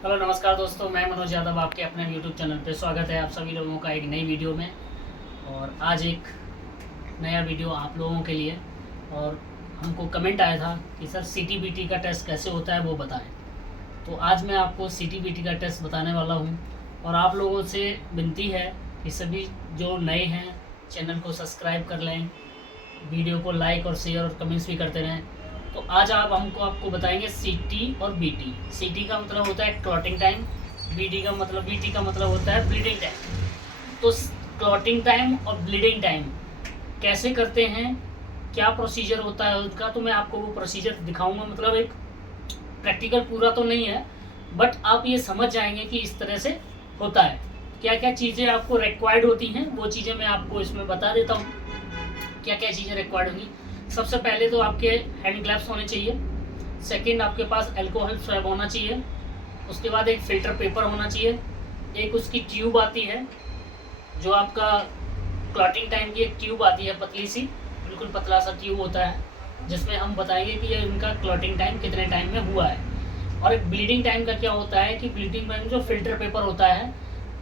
Hello नमस्कार दोस्तों, मैं मनोज यादव आपके अपने यूट्यूब चैनल पे स्वागत है आप सभी लोगों का एक नई वीडियो में। और आज एक नया वीडियो आप लोगों के लिए। और हमको कमेंट आया था कि सर सीटीबीटी का टेस्ट कैसे होता है वो बताएं। तो आज मैं आपको सीटीबीटी का टेस्ट बताने वाला हूं। और आप लोगों से विनती है कि सभी जो नए हैं चैनल को सब्सक्राइब कर लें, वीडियो को लाइक और शेयर और कमेंट्स भी करते रहें। तो आज आपको बताएंगे सीटी और बीटी। सीटी का मतलब होता है क्लॉटिंग टाइम, बीटी का मतलब होता है ब्लीडिंग टाइम। तो क्लॉटिंग टाइम और ब्लीडिंग टाइम कैसे करते हैं, क्या प्रोसीजर होता है उसका, तो मैं आपको वो प्रोसीजर दिखाऊंगा। मतलब एक प्रैक्टिकल पूरा तो नहीं है, बट आप ये समझ जाएंगे कि इस तरह से होता है। क्या क्या चीज़ें आपको रिक्वायर्ड होती हैं वो चीज़ें मैं आपको इसमें बता देता हूँ। क्या क्या चीज़ें रिक्वायर्ड होंगी। सबसे पहले तो आपके हैंड ग्लव्स होने चाहिए। सेकंड, आपके पास अल्कोहल स्वैब होना चाहिए। उसके बाद एक फ़िल्टर पेपर होना चाहिए। एक उसकी ट्यूब आती है, जो आपका क्लॉटिंग टाइम की एक ट्यूब आती है, पतली सी, बिल्कुल पतला सा ट्यूब होता है, जिसमें हम बताएंगे कि ये उनका क्लॉटिंग टाइम कितने टाइम में हुआ है। और एक ब्लीडिंग टाइम का क्या होता है कि ब्लीडिंग टाइम जो फ़िल्टर पेपर होता है,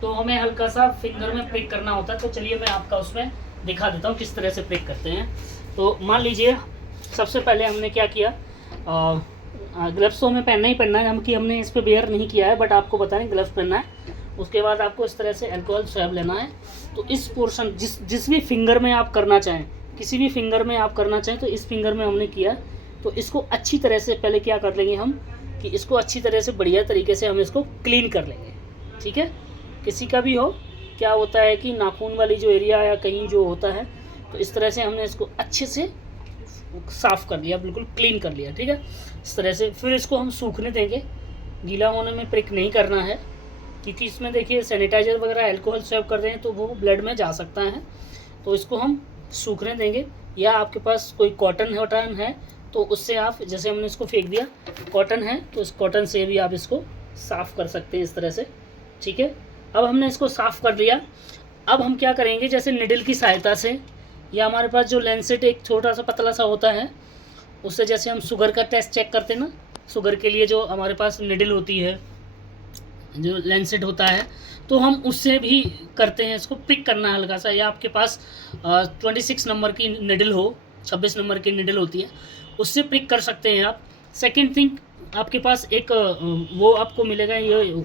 तो हमें हल्का सा फिंगर में प्रिक करना होता है। तो चलिए मैं आपका उसमें दिखा देता हूँ किस तरह से प्रिक करते हैं। तो मान लीजिए सबसे पहले हमने क्या किया, ग्लव्स तो हमें पहनना ही पहनना है, हम कि हमने इस पर वेयर नहीं किया है, बट आपको बताएं ग्लव्स पहनना है। उसके बाद आपको इस तरह से अल्कोहल स्वैब लेना है। तो इस पोर्शन जिस भी फिंगर में आप करना चाहें, किसी भी फिंगर में आप करना चाहें, तो इस फिंगर में हमने किया। तो इसको अच्छी तरह से पहले क्या कर लेंगे हम कि इसको अच्छी तरह से बढ़िया तरीके से हम इसको क्लीन कर लेंगे। ठीक है, किसी का भी हो, क्या होता है कि नाखून वाली जो एरिया या कहीं जो होता है, तो इस तरह से हमने इसको अच्छे से साफ़ कर लिया, बिल्कुल क्लीन कर लिया। ठीक है, इस तरह से फिर इसको हम सूखने देंगे। गीला होने में प्रिक नहीं करना है, क्योंकि इसमें देखिए सैनिटाइज़र वगैरह अल्कोहल स्वैब कर रहे हैं तो वो ब्लड में जा सकता है। तो इसको हम सूखने देंगे, या आपके पास कोई कॉटन वॉटन है तो उससे आप, जैसे हमने इसको फेंक दिया, कॉटन है तो इस कॉटन से भी आप इसको साफ़ कर सकते हैं इस तरह से। ठीक है, अब हमने इसको साफ़ कर लिया। अब हम क्या करेंगे, जैसे निडल की सहायता से, या हमारे पास जो लेंसेट एक छोटा सा पतला सा होता है, उससे जैसे हम शुगर का टेस्ट चेक करते हैं ना, शुगर के लिए जो हमारे पास निडल होती है, जो लेंसेट होता है, तो हम उससे भी करते हैं। इसको पिक करना हल्का सा, या आपके पास 26 नंबर की निडल हो, 26 नंबर की निडल होती है, उससे पिक कर सकते हैं आप। सेकेंड थिंग, आपके पास एक वो आपको मिलेगा, ये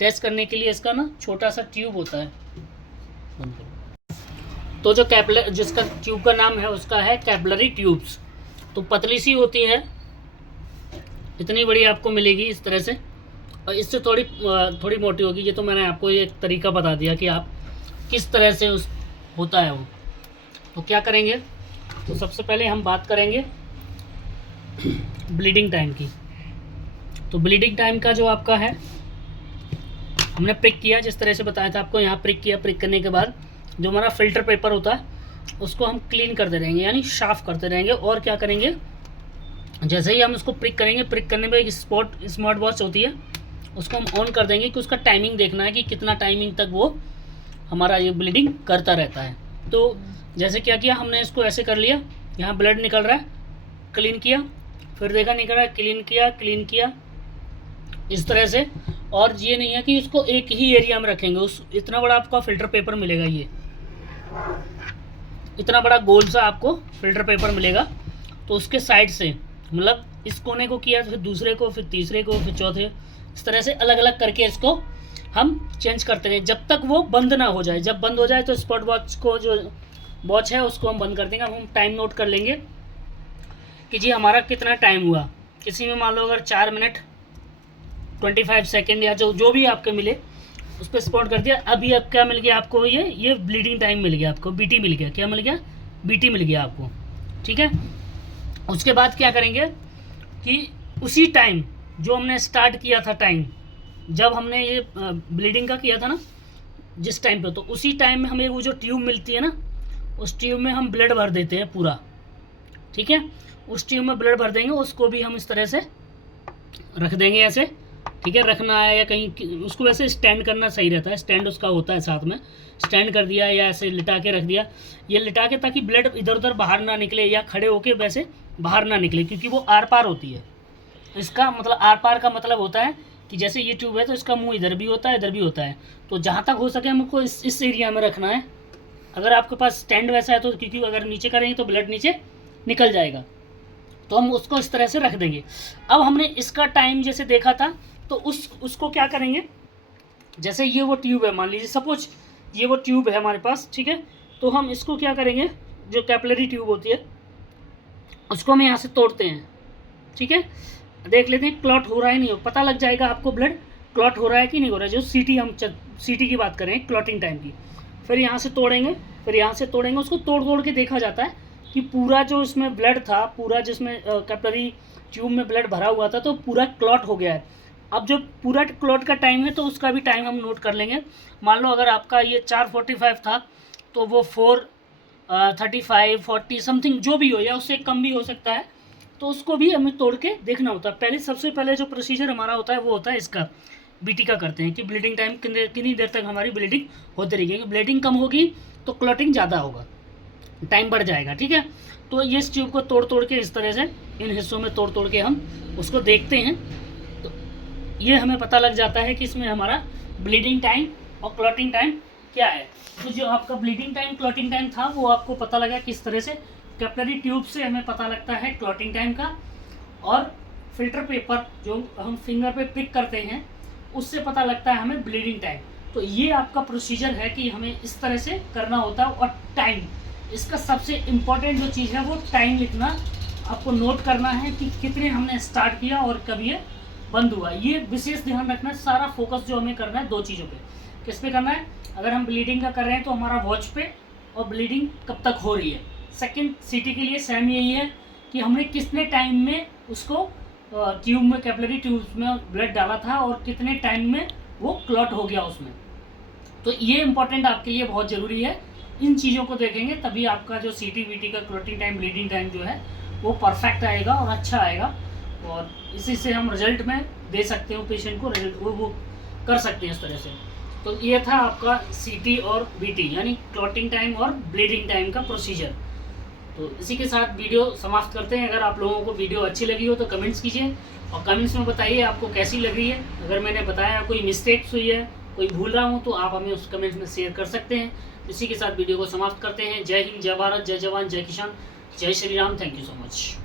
टेस्ट करने के लिए इसका ना छोटा सा ट्यूब होता है। तो जो कैपलर, जिसका ट्यूब का नाम है उसका है कैपलरी ट्यूब्स। तो पतली सी होती है, इतनी बड़ी आपको मिलेगी इस तरह से, और इससे थोड़ी मोटी होगी। ये तो मैंने आपको एक तरीका बता दिया कि आप किस तरह से उस होता है वो। तो क्या करेंगे, तो सबसे पहले हम बात करेंगे ब्लीडिंग टाइम की। तो ब्लीडिंग टाइम का जो आपका है, हमने प्रिक किया जिस तरह से बताया था आपको, यहाँ प्रिक किया। प्रिक करने के बाद जो हमारा फ़िल्टर पेपर होता है उसको हम क्लीन करते रहेंगे, यानी साफ़ करते रहेंगे। और क्या करेंगे, जैसे ही हम उसको प्रिक करेंगे, प्रिक करने में एक स्मार्ट वॉच होती है, उसको हम ऑन कर देंगे कि उसका टाइमिंग देखना है कि कितना टाइमिंग तक वो हमारा ये ब्लीडिंग करता रहता है। तो जैसे क्या किया हमने, इसको ऐसे कर लिया, यहाँ ब्लड निकल रहा है, क्लीन किया, फिर देखा निकल रहा है, क्लीन किया इस तरह से। और ये नहीं है कि इसको एक ही एरिया में रखेंगे, उस इतना बड़ा आपका फ़िल्टर पेपर मिलेगा, ये इतना बड़ा गोल सा आपको फ़िल्टर पेपर मिलेगा। तो उसके साइड से, मतलब इस कोने को किया, फिर दूसरे को, फिर तीसरे को, फिर चौथे, इस तरह से अलग अलग करके इसको हम चेंज करते रहें जब तक वो बंद ना हो जाए। जब बंद हो जाए तो स्पॉट वॉच को, जो वॉच है उसको हम बंद कर देंगे। हम टाइम नोट कर लेंगे कि जी हमारा कितना टाइम हुआ। किसी में मान लो अगर 4 मिनट 25 सेकेंड या जो भी आपके मिले, उस पर स्पॉट कर दिया। अभी अब क्या मिल गया आपको, ये ब्लीडिंग टाइम मिल गया आपको, बीटी मिल गया। क्या मिल गया, बीटी मिल गया आपको। ठीक है, उसके बाद क्या करेंगे कि उसी टाइम जो हमने स्टार्ट किया था, टाइम जब हमने ये ब्लीडिंग का किया था ना, जिस टाइम पे, तो उसी टाइम में हमें वो जो ट्यूब मिलती है ना, उस ट्यूब में हम ब्लड भर देते हैं पूरा। ठीक है, उस ट्यूब में ब्लड भर देंगे, उसको भी हम इस तरह से रख देंगे ऐसे। ठीक है, रखना है या कहीं उसको वैसे स्टैंड करना सही रहता है, स्टैंड उसका होता है साथ में, स्टैंड कर दिया या ऐसे लिटा के रख दिया। ये लिटा के ताकि ब्लड इधर उधर बाहर ना निकले, या खड़े होके वैसे बाहर ना निकले, क्योंकि वो आर पार होती है। इसका मतलब आर पार का मतलब होता है कि जैसे ये ट्यूब है तो इसका मुंह इधर भी होता है, इधर भी होता है, तो जहाँ तक हो सके हमको इस एरिया में रखना है। अगर आपके पास स्टैंड वैसा है तो, क्योंकि अगर नीचे करेंगे तो ब्लड नीचे निकल जाएगा, तो हम उसको इस तरह से रख देंगे। अब हमने इसका टाइम जैसे देखा था, तो उसको क्या करेंगे, जैसे ये वो ट्यूब है, मान लीजिए सपोज ये वो ट्यूब है हमारे पास, ठीक है, तो हम इसको क्या करेंगे, जो कैपिलरी ट्यूब होती है उसको हम यहाँ से तोड़ते हैं, ठीक है, देख लेते हैं क्लॉट हो रहा है नहीं हो, पता लग जाएगा आपको ब्लड क्लॉट हो रहा है कि नहीं हो रहा है। जो सीटी हम सीटी की बात करें क्लॉटिंग टाइम की, फिर यहाँ से तोड़ेंगे, फिर यहाँ से तोड़ेंगे, उसको तोड़ तोड़ के देखा जाता है कि पूरा जो इसमें ब्लड था, पूरा जिसमें कैपिलरी ट्यूब में ब्लड भरा हुआ था, तो पूरा क्लॉट हो गया है। अब जो पूरा क्लॉट का टाइम है तो उसका भी टाइम हम नोट कर लेंगे। मान लो अगर आपका ये 4:45 था तो वो 4:35 40 समथिंग जो भी हो, या उससे कम भी हो सकता है, तो उसको भी हमें तोड़ के देखना होता है। पहले सबसे पहले जो प्रोसीजर हमारा होता है वो होता है इसका बीटी का करते हैं कि ब्लीडिंग टाइम कितनी देर तक हमारी ब्लीडिंग होती रहेगी, क्योंकि ब्लीडिंग कम होगी तो क्लॉटिंग ज़्यादा होगा, टाइम बढ़ जाएगा, ठीक है। तो ये इस ट्यूब को तोड़ तोड़ के इस तरह से इन हिस्सों में तोड़ तोड़ के हम उसको देखते हैं, तो ये हमें पता लग जाता है कि इसमें हमारा ब्लीडिंग टाइम और क्लॉटिंग टाइम क्या है। तो जो आपका ब्लीडिंग टाइम क्लॉटिंग टाइम था वो आपको पता लगा किस तरह से, कैपिलरी ट्यूब से हमें पता लगता है क्लॉटिंग टाइम का, और फिल्टर पेपर जो हम फिंगर पे पिक करते हैं उससे पता लगता है हमें ब्लीडिंग टाइम। तो ये आपका प्रोसीजर है कि हमें इस तरह से करना होता है। और टाइम, इसका सबसे इम्पोर्टेंट जो चीज़ है वो टाइम लिखना, आपको नोट करना है कि कितने हमने स्टार्ट किया और कब ये बंद हुआ। ये विशेष ध्यान रखना है, सारा फोकस जो हमें करना है दो चीज़ों पे। किस पे करना है, अगर हम ब्लीडिंग का कर रहे हैं तो हमारा वॉच पे, और ब्लीडिंग कब तक हो रही है। सेकंड सीटी के लिए सेम यही है कि हमने कितने टाइम में उसको ट्यूब में, कैपिलरी ट्यूब में ब्लड डाला था और कितने टाइम में वो क्लॉट हो गया उसमें। तो ये इंपॉर्टेंट आपके लिए बहुत ज़रूरी है। इन चीज़ों को देखेंगे तभी आपका जो सीटी वीटी का क्लॉटिंग टाइम ब्लीडिंग टाइम जो है वो परफेक्ट आएगा और अच्छा आएगा, और इसी से हम रिजल्ट में दे सकते हो पेशेंट को, रिजल्ट वो कर सकते हैं इस तरह से। तो ये था आपका सीटी और बीटी यानी क्लॉटिंग टाइम और ब्लीडिंग टाइम का प्रोसीजर। तो इसी के साथ वीडियो समाप्त करते हैं। अगर आप लोगों को वीडियो अच्छी लगी हो तो कमेंट्स कीजिए, और कमेंट्स में बताइए आपको कैसी लग रही है। अगर मैंने बताया कोई मिस्टेक्स हुई है, कोई भूल रहा हूँ, तो आप हमें उस कमेंट्स में शेयर कर सकते हैं। इसी के साथ वीडियो को समाप्त करते हैं। जय हिंद, जय भारत, जय जवान, जय किसान, जय Shri Ram. Thank you so much.